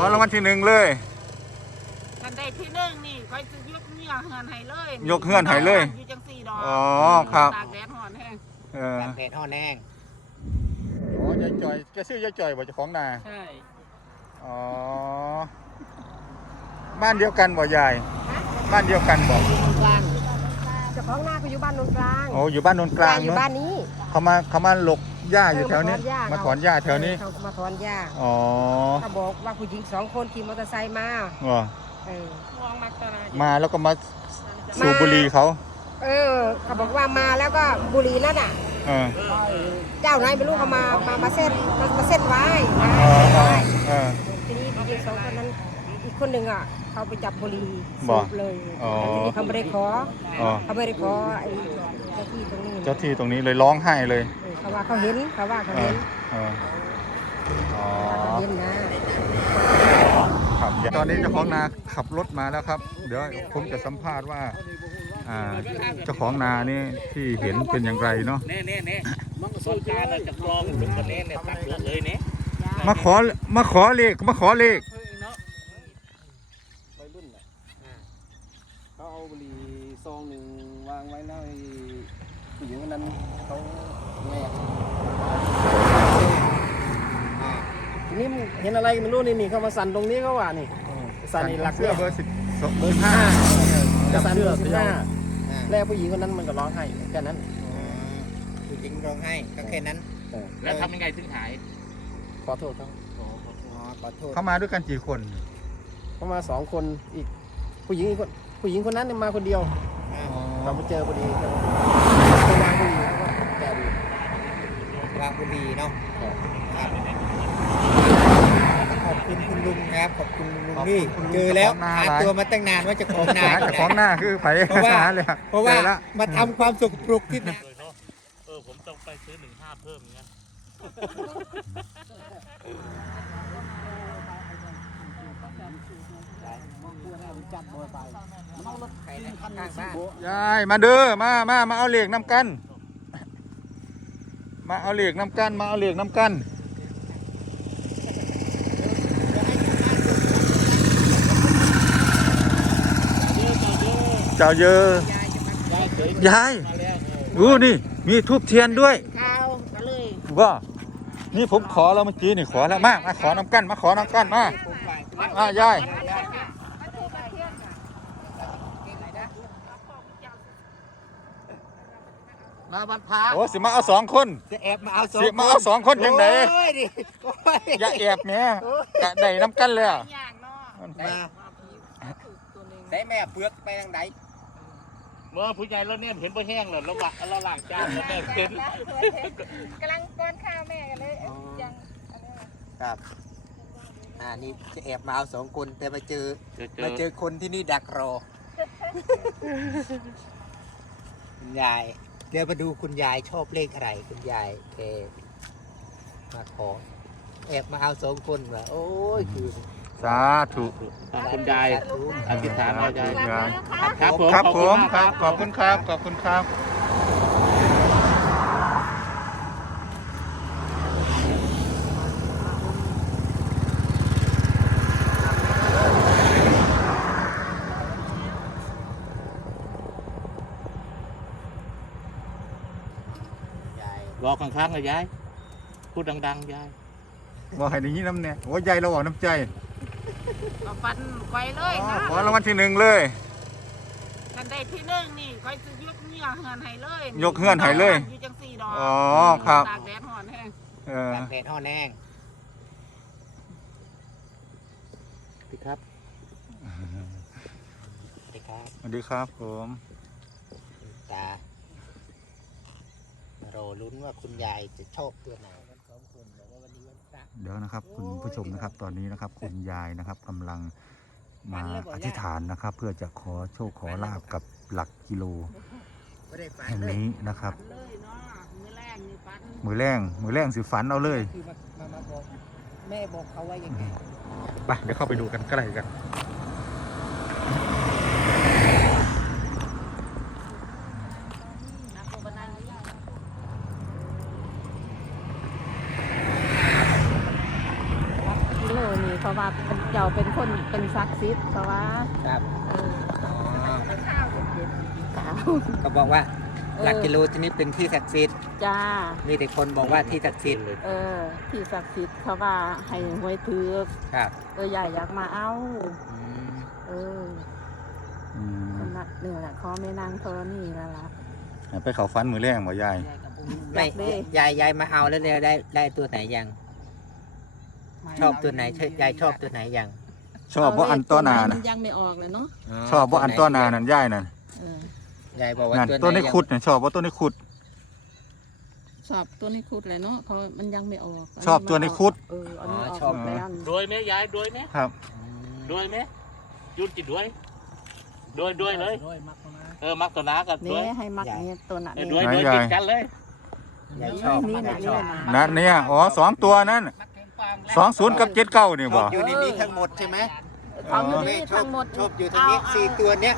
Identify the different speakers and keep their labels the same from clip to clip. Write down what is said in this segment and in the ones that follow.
Speaker 1: รางวัลที่หนึ่งเลย
Speaker 2: ทันใดที่หนึ่งนี่คอยจะยกเงื่อเฮือนให้เลย
Speaker 1: ยกเฮือนให้เลย
Speaker 2: อยู่จังสี่ดอก
Speaker 1: อ๋อครับ
Speaker 2: ตากแดดห่อนแห้ง
Speaker 3: ตากแดดห่อนแห้ง
Speaker 1: อ๋อยายจ่อยแกชื่อยายจ่อยบ่เจ้าของนา
Speaker 2: ใช่
Speaker 1: อ๋อบ้านเดียวกันบ่ยายบ้านเดียวกันบ่
Speaker 3: กลาง
Speaker 4: เจ้าของนาเขาอยู่บ้านโนนกลาง
Speaker 1: โอ้อยู่บ้านโนนกลาง
Speaker 4: อยู่
Speaker 1: เนาะ
Speaker 4: บ้านนี้
Speaker 1: เขามาหลกหญ้าอยู่แถวนี้มาถอนหญ้าแถวนี้
Speaker 4: เขามาถอนหญ้า
Speaker 1: อ๋อ
Speaker 4: เขาบอกว่าผู้หญิง2 คนขี่มอเตอร์ไซค์มา
Speaker 1: อ๋อ
Speaker 2: มองมักตรา
Speaker 1: มาแล้วก็มาสูบบุหรี่เขา
Speaker 4: เขาบอกว่ามาแล้วก็บุหรี่นั่นน่ะเจ้านายไม่รู้เขามาเส้นไว้ทีนี้ผู้หญิง2 คนนั้นอีกคนหนึ่งอ่ะเขาไปจับบุหรี่สูบเลยแต่ทีนี้เขาไม่ได้ขอไอ้เจ้าที่ตรงนี้
Speaker 1: เลยร้องไห้เลย
Speaker 4: เขาว่าเขาเห็นเห็น
Speaker 1: นะครับตอนนี้เจ้าของนาขับรถมาแล้วครับเดี๋ยวผมจะสัมภาษณ์ว่าเจ้าของนานี่ที่เห็นเป็นอย่างไรเนาะ
Speaker 3: มันก็สู้การจะกรองเป็นคนนี้เนี่ยตัดเลยเนี่ย
Speaker 1: มาขอเลข
Speaker 5: วัยรุ่นน่ะเขาเอาบุหรี่ซองหนึ่งวางไว้หน้าผู้หญิงคนนั้นเขาแงะทีนี้เห็นอะไรไม่รู้นี่เขามาสั่นตรงนี้เขาว่านี่สั่นนี่หลักเสื้อ
Speaker 1: เบอร์
Speaker 5: 15จะสั่นเบอร์15แล้วผู้หญิงคนนั้นมันก็ร้องไห้แค่นั้น
Speaker 3: ผู้หญิงร้องไห้ก็แค่นั้นแล้วทำยังไงถึงหาย
Speaker 5: ขอโทษเขา
Speaker 3: ขอโทษ
Speaker 1: เขามาด้วยกันกี่คน
Speaker 5: เขามา2 คนอีกผู้หญิงคนนั้นมาคนเดียวเราไปเจอพอดีเขาวางบุหรี่แล้วก็แกะ
Speaker 3: วางบุหรี่เนาะขอบคุณคุณลุงครับขอบคุณลุงที่เจอแล้วหาตัวมาตั้งนานว่าจะของนา
Speaker 1: คือไผ่
Speaker 3: เพราะว่ามาทำความสุขปลุกที่นา
Speaker 6: ผมต้องไปซื้อ15เพิ่มเงี้ย
Speaker 1: ยายมาเด้อมาเอาเหล็กน้ำกันมาเอาเหล็กน้ำกันเจ้าเยอะยายนี่มีทูบเทียนด้วยว่านี่ผมขอแล้วเมื่อกี้นี่ขอแล้วมาขอน้ำกันมายาย
Speaker 3: มาวันพระ
Speaker 1: โอ้สิมาเอา2 คน
Speaker 3: จะแอบมาเอา
Speaker 1: 2 คนยังไงอย่าแอบแม่กะได้น้ำกันเลย
Speaker 3: ได้แม่เปลือกไปทางไหน
Speaker 6: เมื่อผู้ใหญ่แล้วเนี่ยเห็นไปแห้งเลยเราล้างจานแล้วแม่เห็น
Speaker 2: กำลังป้อนข้าวแม่กันเลยยัง
Speaker 3: ครับนี่จะแอบมาเอา2 คนแต่มาเจอคนที่นี่ดักรอคุณยายเดี๋ยวมาดูคุณยายชอบเลขอะไรคุณยายแกมาขอแอบมาเอา2 คนว่ะโอ้ยคือ
Speaker 1: สาธุ
Speaker 6: คุณยายอธิษฐานเอายาย
Speaker 1: ครับผมครับขอบคุณครับ
Speaker 6: บอกข้างๆเลยยายพูดดังๆยาย
Speaker 1: บอกให้ได้ยินน้ำเนี่ยโอ้ยายเราบอกน้ำใจ
Speaker 2: ฟันไว้เลยนะ
Speaker 1: ขอรางวัลที่1เลย
Speaker 2: ทันใดที่หนึ่งนี่คอยจะยกเงื่อเฮือนให้เลยอยู่จังสี่ดอก
Speaker 1: อ๋อครับ
Speaker 2: ตากแดดห่อนแห้ง
Speaker 3: ตากแดดห่อนแห้ง
Speaker 6: พี่ครับ
Speaker 1: สวัสดีครับผม
Speaker 3: ตาเราลุ้นว่าคุณยายจะชอบตัวไหน
Speaker 1: เดี๋ยวนะครับคุณผู้ชมนะครับตอนนี้นะครับคุณยายนะครับกำลังมาอธิษฐานนะครับเพื่อจะขอโชคขอลาบกับหลักกิโลแห่งนี้นะครับมือแรงสิฝันเอาเลย
Speaker 3: แม่บอกเขาไว้ยังไง
Speaker 1: ไปเดี๋ยวเข้าไปดูกันใกล้กัน
Speaker 4: เขา
Speaker 2: ว่าเป็นเจ้าเป็นคนเป็นศักดิ์สิทธิ์เขาว่า
Speaker 3: ครับ
Speaker 2: เออ
Speaker 3: อ๋อ
Speaker 2: ข้าวเด็ดข้าว
Speaker 3: ก็บอกว่าหลักกิโลที่นี่เป็นที่ศักดิ์สิทธิ์
Speaker 2: จ้า
Speaker 3: มีแต่คนบอกว่าที่ศักดิ์สิทธิ์
Speaker 2: ที่ศักดิ์สิทธิ์เขาว่าให้ไว้ถือ
Speaker 3: ครับ
Speaker 2: ใหญ่อยากมาเอา
Speaker 3: อืม
Speaker 2: เออ
Speaker 1: อืม
Speaker 2: คนละนี่แหละขอแม่นางธรณีแล้วล่ะ
Speaker 1: ไปเขาฟันมือแรงบ่ยาย
Speaker 3: ไม่
Speaker 2: อยากได้
Speaker 3: ยายมาเอาแล้วเนี่ยได้ตัวไหนยัง ชอบตัวไหนยายชอบตัวไหนยัง
Speaker 1: ชอบบ่อันต้อนา
Speaker 2: มั
Speaker 1: นะ
Speaker 2: นยังไม่ออกเลยเนาะ
Speaker 1: ชอบบ่อันต้อนานั่นยายนั่น
Speaker 2: เออย
Speaker 3: ายบอกว่า
Speaker 1: นั่น
Speaker 3: ตัวไหน
Speaker 1: ต้นนี้
Speaker 3: ยัง
Speaker 1: ขุดน่ะชอบบ่ต้นนี้ขุด
Speaker 2: ชอบตัวนี้คุดเลยเนาะเพราะมันยังไม่ออก
Speaker 1: ชอบตัวนี้คุด
Speaker 2: อันนี้ออกแล้ว
Speaker 6: โดยไหมยายโดยไหม
Speaker 1: ครับ
Speaker 6: โดยไหมยุดจิตด้วยโดยเลยมักตัวน้ากันด้
Speaker 2: นี่
Speaker 6: วย
Speaker 2: ให้มักนี่ตัวน่ะ
Speaker 6: โดย
Speaker 2: นี่
Speaker 6: ติดกันเลย
Speaker 3: ยายชอบ
Speaker 2: นี่
Speaker 3: ยา
Speaker 2: น่ะ
Speaker 3: ยช
Speaker 2: นี่
Speaker 3: อบ
Speaker 2: น่ะ
Speaker 1: นั่นเนี่ยอ๋อสองตัวนั้น20กับ79นี่
Speaker 3: ช
Speaker 1: บ่
Speaker 3: อบอยู่ในนี้ทั้งหมดใช่ไหม
Speaker 2: เอาอยู่นี่ทั้งหมด
Speaker 3: ชอบอยู่ตรงนี้สี่ตัวเนี้ย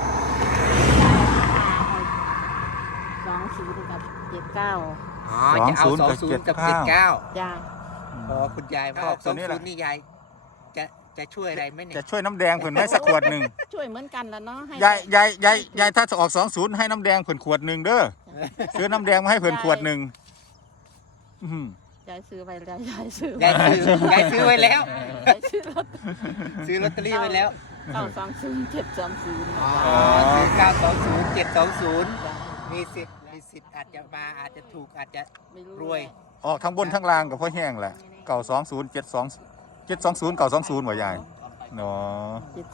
Speaker 2: 20กับ79
Speaker 3: อ๋อจะเอา20กับ79
Speaker 2: จ้า
Speaker 3: อ๋อคุณยายชอบ20นี่ยายจะช่วยอะไรไหมเนี่ย
Speaker 1: จะช่วยน้ำแดงเพิ่นไหมสักขวดหนึง
Speaker 2: ช่วยเหมือนกันแล้วเนาะให้
Speaker 1: ยายถ้าจะออก20ให้น้ำแดงเพิ่นขวดหนึงเด้อซื้อน้ำแดงมาให้เพิ่นขวดหนึงอื้อหือย
Speaker 2: ายซื้อไปแล้วยายซื้อ
Speaker 3: ยายซื้อไว้แล้ว
Speaker 2: ยายซื้อรถ
Speaker 3: ซื้อลอตเตอรี่ไว้แล้ว
Speaker 2: 920
Speaker 3: อ๋อ
Speaker 2: 720
Speaker 3: ซื้อ920 720มีสิทธิ์อาจจะมาอาจจะถูกอาจจะ
Speaker 2: ไม่รู้
Speaker 3: รวย
Speaker 1: ออกทั้งบนทั้งล่างก็พอแห้งแหละ920 720 920บ่ยายเนาะ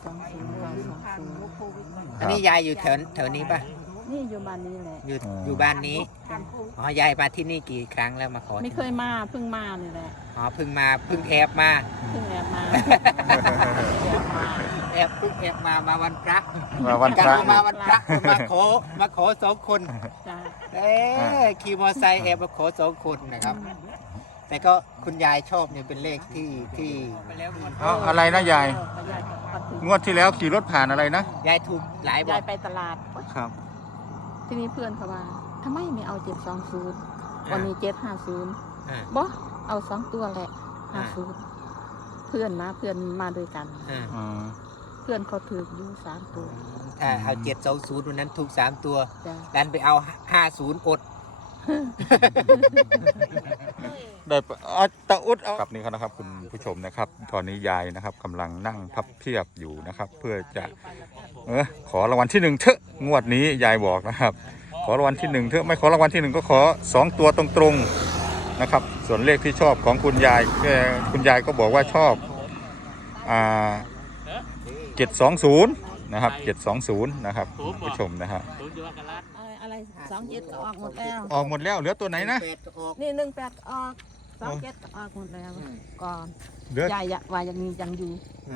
Speaker 3: อันนี้ยายอยู่แถวนี้ป่ะ
Speaker 2: นี่อยู่บ้านนี้แหละ
Speaker 3: อยู่บ้านนี้อ๋อยายมาที่นี่กี่ครั้งแล้วมาขอ
Speaker 2: ไม่เคยมาเพิ่งมานี่แหละ
Speaker 3: อ๋อเพิ่งแอบมา
Speaker 2: เพิ่งแอบมา
Speaker 3: เพิ่งแอบมาวันพระ
Speaker 1: มาวัน
Speaker 3: กัน
Speaker 1: พระ
Speaker 3: มาวันพระมาขอ2 คน
Speaker 2: จ้า
Speaker 3: ขี่มอเตอร์ไซค์แอบมาขอ2 คนนะครับ แต่ก็คุณยายชอบเนี่ยเป็นเลขที่
Speaker 1: เอาอะไรนะยาย งวดที่แล้วขี่รถผ่านอะไรนะ
Speaker 3: ยายถูกหลายบ
Speaker 2: ยา
Speaker 3: อย ก
Speaker 2: ไปตลาด
Speaker 1: ครับ
Speaker 2: ทีนี้เพื่อนเขาว่าทำไมไม่เอา720วันนี้750บ่เอา2ตัวแหละ50เพื่อนมาด้วยกัน
Speaker 1: อ๋อ
Speaker 2: เพื่อนเขาถืออยู่3ตัว
Speaker 3: ถ้าเอา720วันนั้นถูก3 ตัว
Speaker 2: จ้า
Speaker 3: ดันไปเอา50อด
Speaker 1: ได้ตะอุดเอาครับนี่ครับนะครับคุณผู้ชมนะครับตอนนี้ยายนะครับกำลังนั่งพับเพียบอยู่นะครับ เพื่อจะขอรางวัลที่1เถอะงวดนี้ยายบอกนะครับ ขอรางวัลที่1เถอะไม่ขอรางวัลที่1ก็ขอ2ตัวตรงๆนะครับ ส่วนเลขที่ชอบของคุณยายคุณยายก็บอกว่าชอบ720นะครับ720นะครับคุณผู้ชมนะฮะ
Speaker 6: ศูนย์อยู่ว่ากันละ
Speaker 2: อะไร27ก็ออกหมดแล้ว
Speaker 1: ออกหมดแล้วเหลือตัวไหนนะ
Speaker 3: 8ออก
Speaker 2: นี่18ออก27ก็ออกหมดแล้วก่อน
Speaker 1: เหลือย
Speaker 2: ายว่ายังมียังอยู่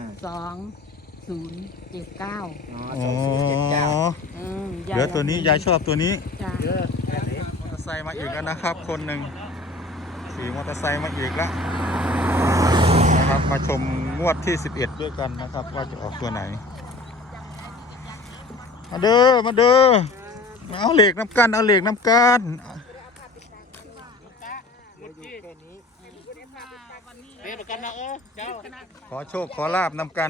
Speaker 2: 2079
Speaker 3: อ๋อ
Speaker 1: อ๋อ
Speaker 3: 2079
Speaker 1: เหลือตัวนี้ยายชอบตัวนี้
Speaker 2: จ้า
Speaker 1: มอเตอร์ไซค์มาอีกแล้วนะครับ คนหนึ่งขี่มอเตอร์ไซค์มาอีกแล้วนะครับมาชมงวดที่11ด้วยกันนะครับ ว่าจะออกตัวไหนมาเด้อเอาเหล็กน้ำกันเอาเหล็กน้ำกัน
Speaker 6: เรียนกันนะเจ้า
Speaker 1: ขอโชคขอลาบน้ำกัน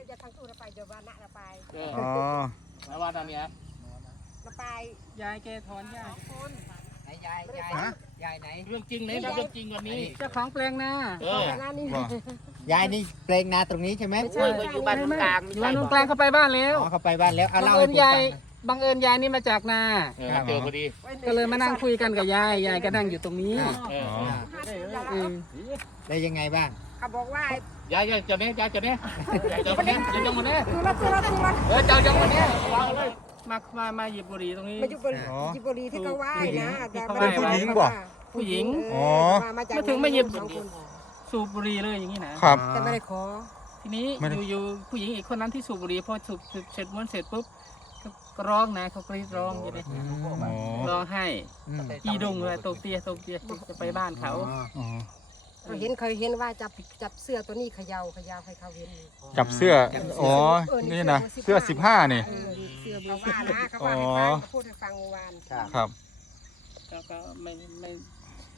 Speaker 1: อ๋อ
Speaker 6: แล้วว่าตอนนี้
Speaker 2: ยายแกถอนยา
Speaker 3: ไหนยายไหน
Speaker 6: เรื่องจริงไหนเรื่องจริงวันนี้
Speaker 2: เจ้าของแปลงนา
Speaker 3: ยายนี่เปลงนาตรงนี้ใช่ไหม
Speaker 2: ใช่อยู่บ้านตรงกลางอยู่บ้านตรงกลางเขาไปบ้านแล้ว
Speaker 3: อ๋อเขาไปบ้านแล้วเอา
Speaker 2: บั
Speaker 3: เล่าง
Speaker 2: เอิ
Speaker 3: ให้
Speaker 2: ญ
Speaker 3: ผม
Speaker 2: ยา
Speaker 3: ฟั
Speaker 2: ย
Speaker 3: ง
Speaker 2: บังเอิญยายนี่มาจากนา
Speaker 6: เจอพอดี
Speaker 2: ก็เลยมานั่งคุยกันกับยายก็นั่งอยู่ตรงนี้
Speaker 1: อ๋อ
Speaker 3: ได้ยังไงบ้าง
Speaker 6: ยายเจ้าเนี้ยเจ้าเนี้ยเจ้าคนนี้เจ้าคนนี้เจ้าคนนี้วางเลย
Speaker 2: มาหยิบบุหรี่ตรงนี้
Speaker 7: มาอยู่บนจิบุรีที่เขาไหว้นะแต่
Speaker 1: เป็นผู้หญิงบ่
Speaker 2: ผู้หญิง
Speaker 1: อ๋อ
Speaker 7: จาก
Speaker 2: มาถึงมาหยิบ
Speaker 7: สองคน
Speaker 2: สูบบุหรี่เลยอย่างนี้นะครับ
Speaker 7: แต่ไม่ได้ขอ
Speaker 2: ทีนี้
Speaker 1: ไม่ได้
Speaker 2: อยู่ผู้หญิงอีกคนนั้นที่สูบบุหรี่พอสูบเสร็จม้วนเสร็จปุ๊บก็ร้องนะเขากรีดร้องอย่างนี้
Speaker 1: อ๋อ
Speaker 2: ร้องให้
Speaker 3: อืม
Speaker 2: อีดุงเลยตกเตียจะไปบ้านเขา
Speaker 1: อ๋อ
Speaker 7: เคยเห็นว่าจับเสื้อตัวนี้เขย่าให้เขาเห็น
Speaker 1: จับเสื้ออ๋อนี่นะเสื้อ15นี่
Speaker 7: เสื้อเขาว่านะเขาว่าให้ฟังเขาพูดให้ฟังเมื่อวาน
Speaker 3: ครับ
Speaker 1: ครับ
Speaker 2: ก็ไม่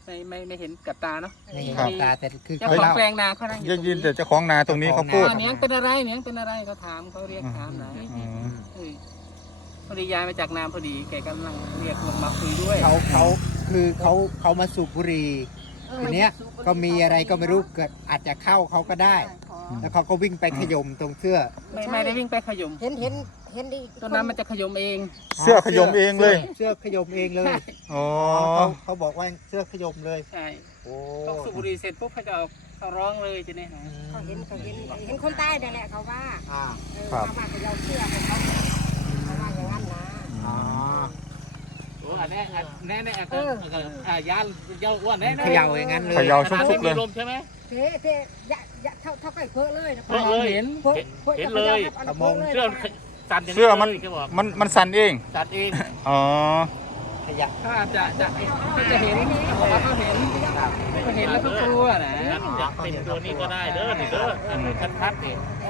Speaker 6: ไม่เห็นกับตาเนาะ
Speaker 3: ไม่เห็นกับตาแต่คือ
Speaker 6: เจ้า
Speaker 3: เขา
Speaker 6: ของ
Speaker 3: เล่า
Speaker 6: แปลงนาเขานั่งอยู่
Speaker 1: ได้
Speaker 6: ตรง
Speaker 1: ยินแต่
Speaker 6: นี้
Speaker 1: เจ้าของนาตรงนี้เขาพูด
Speaker 6: เนียงเป็นอะไรเนียงเป็นอะไรเขาถามเขาเรียกถามไหน
Speaker 1: อืม
Speaker 6: พอดีย้ายมาจากนามพอดีแกกำลังเรียกลงมาคุยด้วย
Speaker 3: เขามาสูบบุหรี่ทีเนี้ยก็มีอะไรก็ไม่รู้เกิดอาจจะเข้าเขาก็ได้ แล้วเขาก็วิ่งไปขย่มตรงเสื้อ
Speaker 6: ไม่ได้วิ่งไปขยม
Speaker 7: เห็นดิ
Speaker 6: ต้นนั้นมันจะขยมเอง
Speaker 1: เสื้อขยมเองเลย
Speaker 3: เสื้อขย่มเองเลย
Speaker 1: อ๋อ
Speaker 3: เขาบอกว่าเสื้อขย่มเลย
Speaker 6: ใช่
Speaker 3: โอ้
Speaker 6: ต้องสูบบุหรี่เสร็จปุ๊บเขาจะเอาเขาร้องเลยจะเนี่ย
Speaker 7: เขาเห็นคนใต้นั่นแหละเขาว่า
Speaker 3: อ่า
Speaker 7: ว่าเขาเอาเสื้อของเขาว่าอย่างนั้นนะ
Speaker 3: อ๋อ
Speaker 6: โอ้อันนี้แน่ยันยาวอ้วนแน่
Speaker 3: เขย่าอย่างนั้นเลย
Speaker 1: เขย่า
Speaker 6: ไม่มีลมใช่ไหม
Speaker 7: เทอย่าเท่าไก่เพ้อเลยนะ
Speaker 6: เพ้อเลยเห็น
Speaker 7: เห็นเลย
Speaker 6: เสื้อสั่น
Speaker 1: เสื้อมันสั่นเอง
Speaker 6: สั่นเอง
Speaker 1: อ๋อ
Speaker 3: ขยะ
Speaker 6: ถ้าจะเห็นบอกว่าเขาเห็นแล้วก็กลัวนะอยากเป็นตัวนี้ก็ได้เด้อนี่เด้อชัดๆนี่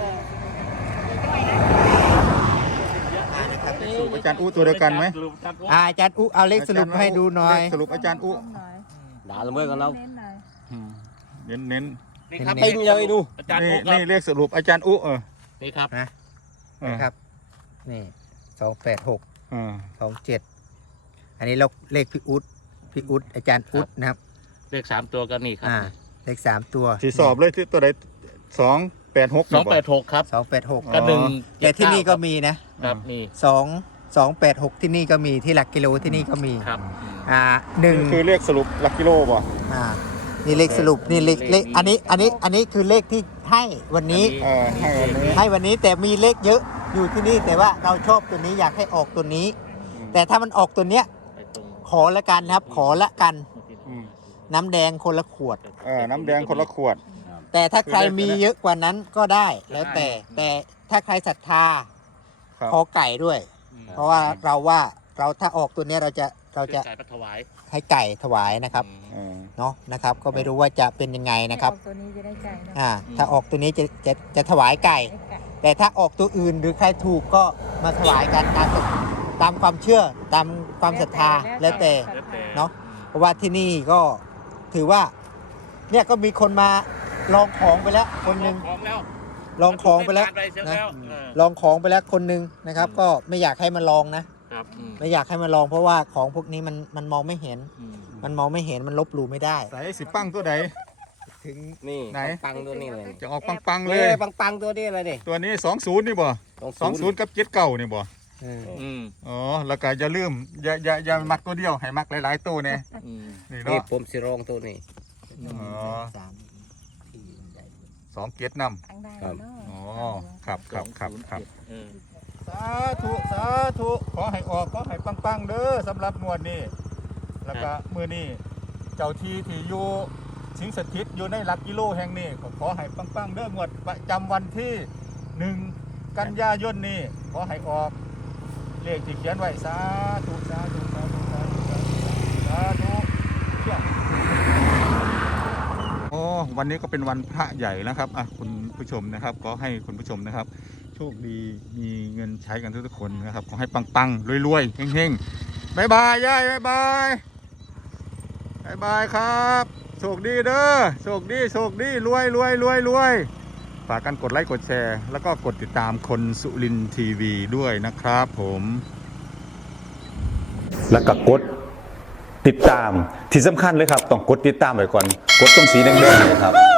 Speaker 1: สรุปอาจารย์อู้ตัวเดียวกันไหม
Speaker 3: อาจารย์อุเอาเลขสรุปให้ดูหน่อย
Speaker 1: เลขสรุปอาจารย์อู้
Speaker 8: ด่าละเมิดกันแล้ว
Speaker 1: เน้น
Speaker 6: นี่ครับ
Speaker 8: ติ้งเลยดู
Speaker 6: อาจารย์
Speaker 1: นี่
Speaker 6: โอ๊ค
Speaker 1: นี่เลขสรุปอาจารย์อู้
Speaker 6: นี่ครับ
Speaker 3: นะครับ นี่286
Speaker 1: อ่า
Speaker 3: 27อันนี้เลขพี่อุดอาจารย์อุดนะครับ
Speaker 6: เลข3ตัวก็นี่ครับ
Speaker 3: เลข3ตัว
Speaker 1: ที่สอบเลยที่ตัวใด286
Speaker 6: 286ครับ
Speaker 3: 286
Speaker 6: ก็หนึ่ง
Speaker 3: แต่ที่นี่ก็มีนะครับ
Speaker 6: นี่
Speaker 3: 286ที่นี่ก็มีที่หลักกิโลที่นี่ก็มี
Speaker 6: ครับ
Speaker 3: หนึ่ง
Speaker 1: คือเลขสรุปหลักกิโลป่ะ
Speaker 3: นี่เลขสรุปนี่เลขอันนี้คือเลขที่ให้วันนี้ ให้วันนี้แต่มีเลขเยอะอยู่ที่นี่แต่ว่าเราชอบตัวนี้อยากให้ออกตัวนี้ แต่ถ้ามันออกตัวเนี้ยขอละกันครับขอละกัน น้ำแดงคนละขวด
Speaker 1: น้ำแดงคนละขวด
Speaker 3: แต่ถ้าใครมีเยอะกว่านั้นก็ได้แล้วแต่ถ้าใครศรัทธา
Speaker 1: ครับ
Speaker 3: ขอไก่ด้วย เพราะว่าเราถ้าออกตัวเนี้ยเราจะ
Speaker 6: จ่ายปัถวาย
Speaker 3: ให้ไก่ถวายนะครับเนาะนะครับ ก็ไม่รู้ว่าจะเป็นยังไงนะครับ
Speaker 2: ตัวนี้จะได้ไก่เนาะ
Speaker 3: ถ้าออกตัวนี้จะถวายไก่ แต่ถ้าออกตัวอื่นหรือใครถูกก็มาถวายกันตามความเชื่อตามความศรัทธาแล้วแต่เนาะเพราะว่าที่นี่ก็ถือว่าเนี่ยก็มีคนมาลองของไปแล้วคนหนึ่ง
Speaker 6: ของแล้ว
Speaker 3: ลองของไปแล้วนะ
Speaker 6: นะ
Speaker 3: ลองของไปแล้วคนหนึ่งนะครับ ก็ไม่อยากให้มาลองนะ
Speaker 6: ครับ
Speaker 3: ไม่อยากให้มาลองเพราะว่าของพวกนี้มันมองไม่เห็น มันมองไม่เห็นมันลบหลู่ไม่ได้
Speaker 1: ใส่สิปังตัวไหน
Speaker 3: ถึง
Speaker 8: นี่
Speaker 1: ไหน
Speaker 8: ปังตัวนี้เลย
Speaker 1: จะออกปังๆเลย
Speaker 8: ปังตัวนี้เลยดิ
Speaker 1: ตัวนี้20นี่บ่20กับ79นี่บ่ อ๋อแล้วก็อย่าลืมอย่ามักตัวเดียวให้มักหลายๆตัวเนี่ยนี่
Speaker 8: นี่
Speaker 1: เนาะ
Speaker 8: ผมสิรองตัวนี้
Speaker 1: อ๋อ 2 เกียรตินำ
Speaker 8: ครับ
Speaker 1: อ๋อครับสาธุขอให้ออกขอให้ปังๆเด้อสำหรับงวดนี้แล้วก็มื้อนี้เจ้าที่ที่อยู่สิงสถิตอยู่ในหลักกิโลแห่งนี้ขอให้ปังๆเด้องวดประจำวันที่1 กันยายนนี้ขอให้ออกเลขที่เขียนไว้สาธุเชี่ยโอ้วันนี้ก็เป็นวันพระใหญ่นะครับคุณผู้ชมนะครับขอให้คุณผู้ชมนะครับโชคดีมีเงินใช้กันทุกคนนะครับขอให้ปังๆรวยๆเฮงๆบ๊ายบายยายบ๊ายบายครับโชคดีเด้อโชคดีรวยฝากกันกดไลค์กดแชร์แล้วก็กดติดตามคนสุรินทร์ทีวีด้วยนะครับผมแล้วก็กดติดตามที่สำคัญเลยครับต้องกดติดตามไว้ก่อนกดตรงสีแดงๆเลยครับ